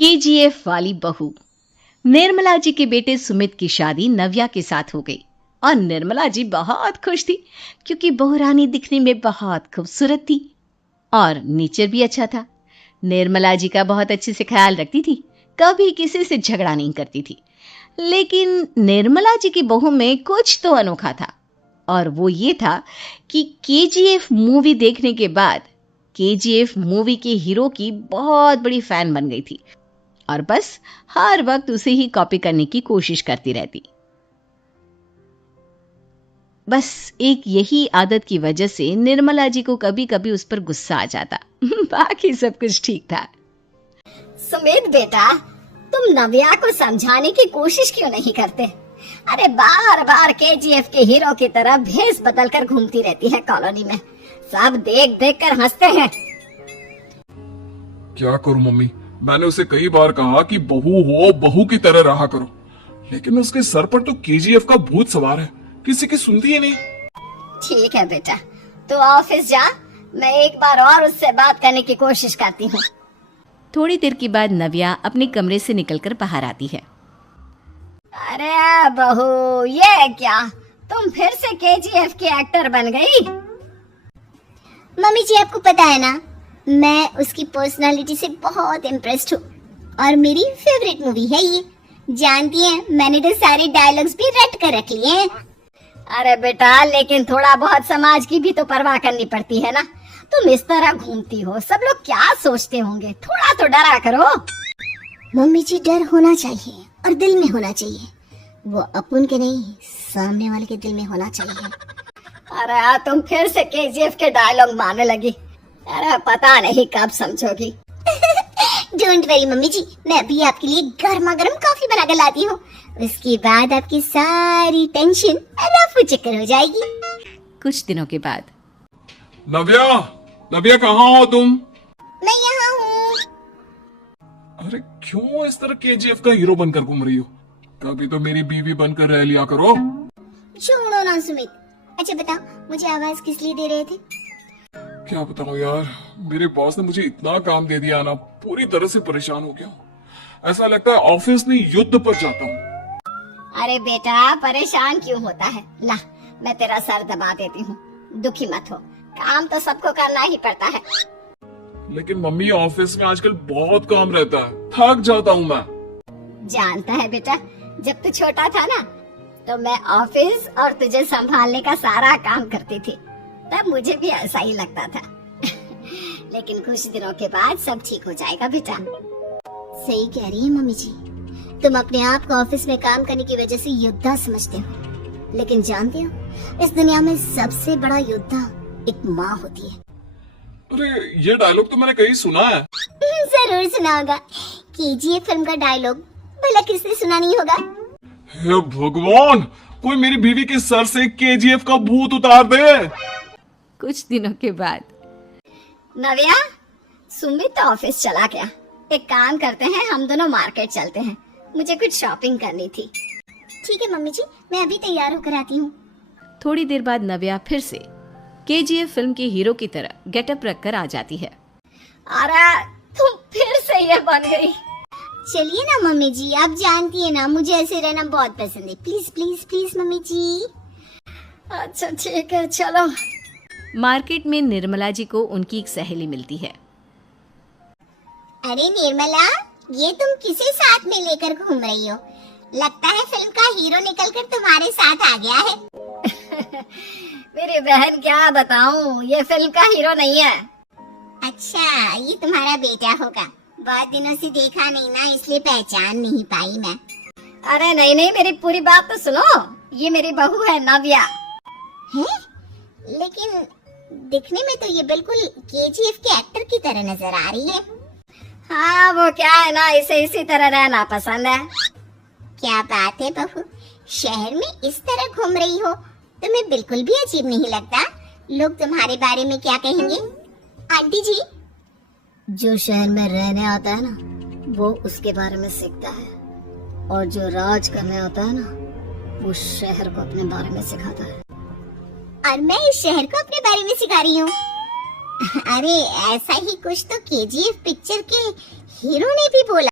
KGF वाली बहू। निर्मला जी के बेटे सुमित की शादी नव्या के साथ हो गई और निर्मला जी बहुत खुश थी क्योंकि बहू रानी दिखने में बहुत खूबसूरत थी और नेचर भी अच्छा था। निर्मला जी का बहुत अच्छे से ख्याल रखती थी, कभी किसी से झगड़ा नहीं करती थी। लेकिन निर्मला जी की बहू में कुछ तो अनोखा था और वो ये था कि केजीएफ मूवी देखने के बाद केजीएफ मूवी के हीरो की बहुत बड़ी फैन बन गई थी और बस हर वक्त उसे ही कॉपी करने की कोशिश करती रहती। बस एक यही आदत की वजह से निर्मला जी को कभी कभी उस पर गुस्सा आ जाता। बाकी सब कुछ ठीक था। सुमित बेटा, तुम नव्या को समझाने की कोशिश क्यों नहीं करते? अरे बार बार केजीएफ के हीरो की तरह भेस बदल कर घूमती रहती है कॉलोनी में। सब देख देख कर हंसते हैं। क्या करूं मम्मी, मैंने उसे कई बार कहा कि बहू हो, बहू की तरह रहा करो, लेकिन उसके सर पर तो केजीएफ का भूत सवार है, किसी की सुनती ही नहीं। ठीक है बेटा, तो ऑफिस जा, मैं एक बार और उससे बात करने की कोशिश करती हूँ। थोड़ी देर के बाद नव्या अपने कमरे से निकलकर बाहर आती है। अरे बहू, ये क्या, तुम फिर से केजीएफ की एक्टर बन गई? मम्मी जी, आपको पता है ना, मैं उसकी पर्सनालिटी से बहुत इम्प्रेस्ड हूँ और मेरी फेवरेट मूवी है ये। जानती हैं, मैंने तो सारे डायलॉग्स भी रट कर रख लिए हैं। अरे बेटा, लेकिन थोड़ा बहुत समाज की भी तो परवाह करनी पड़ती है ना। तुम इस तरह घूमती हो, सब लोग क्या सोचते होंगे? थोड़ा तो डरा करो। मम्मी जी, डर होना चाहिए और दिल में होना चाहिए। वो अपन के नहीं, सामने वाले के दिल में होना चाहिए। अरे तुम फिर से केजीएफ के डायलॉग मारने लगी। अरे पता नहीं कब समझोगी। डोंट वरी मम्मी जी, मैं अभी आपके लिए गर्मा गर्म कॉफी बना कर लाती हूँ। उसके बाद आपकी सारी टेंशन रफू चक्कर हो जाएगी। कुछ दिनों के बाद। नव्या, नव्या कहाँ हो तुम? मैं यहाँ हूँ। अरे क्यों इस तरह केजीएफ का हीरो बनकर घूम रही हो? कभी तो मेरी बीवी बनकर रह लिया करो। छोड़ो ना सुमित। अच्छा बताओ, मुझे आवाज किस लिए दे रहे थे? क्या बताऊं यार, मेरे बॉस ने मुझे इतना काम दे दिया ना, पूरी तरह से परेशान हो गया हूं। ऐसा लगता है ऑफिस नहीं युद्ध पर जाता हूँ। अरे बेटा, परेशान क्यों होता है? ला, मैं तेरा सर दबा देती हूँ, दुखी मत हो। काम तो सबको करना ही पड़ता है। लेकिन मम्मी, ऑफिस में आजकल बहुत काम रहता है, थक जाता हूँ मैं। जानता है बेटा, जब तू छोटा था ना, तो मैं ऑफिस और तुझे संभालने का सारा काम करती थी, तब मुझे भी ऐसा ही लगता था। लेकिन कुछ दिनों के बाद सब ठीक हो जाएगा बेटा। सही कह रही है मम्मी जी, तुम अपने आप को ऑफिस में काम करने की वजह से योद्धा समझते हो, लेकिन जानते हो, इस दुनिया में सबसे बड़ा योद्धा एक माँ होती है। अरे ये डायलॉग तो मैंने कहीं सुना है। जरूर सुना होगा, केजीएफ फिल्म का डायलॉग, भला किसने सुना नहीं होगा? हे भगवान, कोई मेरी बीवी के सर से केजीएफ का भूत उतार दे। कुछ दिनों के बाद। नव्या, सुमित तो ऑफिस चला गया। एक काम करते हैं, हम दोनों मार्केट चलते हैं, मुझे कुछ शॉपिंग करनी थी। ठीक है मम्मी जी, मैं अभी तैयार होकर आती हूँ। थोड़ी देर बाद नव्या फिर से केजीएफ फिल्म के हीरो की तरह गेटअप रखकर आ जाती है। अरे तुम फिर से ये बन गई। चलिए ना मम्मी जी, आप जानती है ना, मुझे ऐसे रहना बहुत पसंद है। प्लीज प्लीज प्लीज मम्मी जी। अच्छा ठीक है, चलो। मार्केट में निर्मला जी को उनकी एक सहेली मिलती है। अरे निर्मला, ये तुम किसे साथ में लेकर घूम रही हो? लगता है फिल्म का हीरो निकलकर तुम्हारे साथ आ गया है। मेरी बहन, क्या बताऊं, ये फिल्म का हीरो नहीं है। अच्छा, ये तुम्हारा बेटा होगा। बहुत दिनों से देखा नहीं ना, इसलिए पहचान नहीं पाई मैं। अरे नहीं नहीं, मेरी पूरी बात तो सुनो। ये मेरी बहू है नव्या। है? लेकिन दिखने में तो ये बिल्कुल केजीएफ के एक्टर की तरह नजर आ रही है। हाँ, वो क्या है ना, इसे इसी तरह रहना पसंद है। क्या बात है बहू, शहर में इस तरह घूम रही हो, तुम्हें बिल्कुल भी अजीब नहीं लगता? लोग तुम्हारे बारे में क्या कहेंगे? आंटी जी, जो शहर में रहने आता है ना, वो उसके बारे में सीखता है, और जो राज करने आता है ना, वो शहर को अपने बारे में सिखाता है। और मैं इस शहर को अपने बारे में सिखा रही हूँ। अरे ऐसा ही कुछ तो केजीएफ पिक्चर के हीरो ने भी बोला।